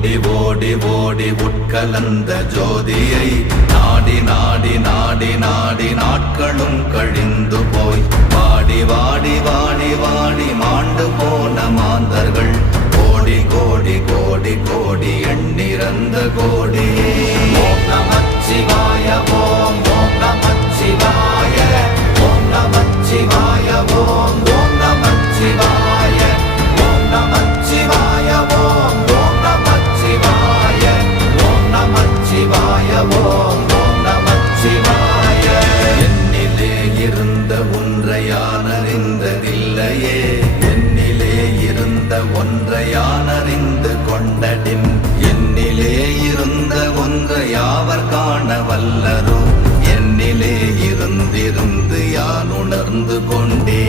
ஓடி ஓடி ஓடி உட்கலந்த ஜோதியை நாடி நாடி நாடி நாடி நாட்களும் கழிந்து போய் வாடி வாடி வாடி வாடி மாண்டு போன மாந்தர்கள் கோடி கோடி கோடி கோடி எண்ணிறந்த கோடி. ஓம் நமச்சிவாய ஓம் ஓம் நமச்சிவாய ஓம் நமச்சிவாய ஓம் ஓம் நமச்சிவாய ஓம் நமச்சிவாய ஓம் ஓம் நமச்சிவாய ஓம் நமச்சிவாய ஓம் ஓம் நமச்சிவாய. என்னிலே இருந்த ஒன்றை யான் அறிந்ததில்லையே, என்னிலே இருந்த ஒன்றை யான் அறிந்து கொண்டடின், என்னிலே இருந்த ஒன்றை யாவர் காண வல்லரோ, என்னிலே இருந்திருந்து யான் உணர்ந்து கொண்டே.